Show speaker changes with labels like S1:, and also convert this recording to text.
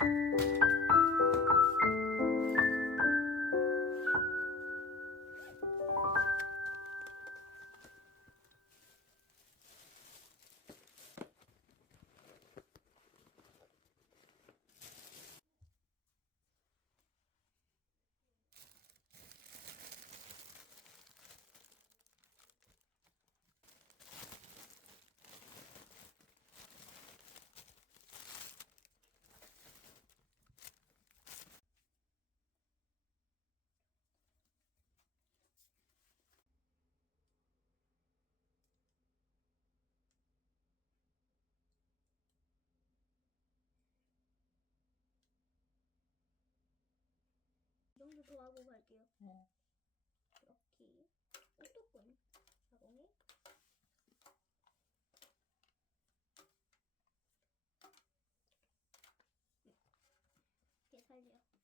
S1: thank you 더 하고 갈게요.
S2: 어.
S1: 이렇게 오뚜껑 자공이 이렇게 살려.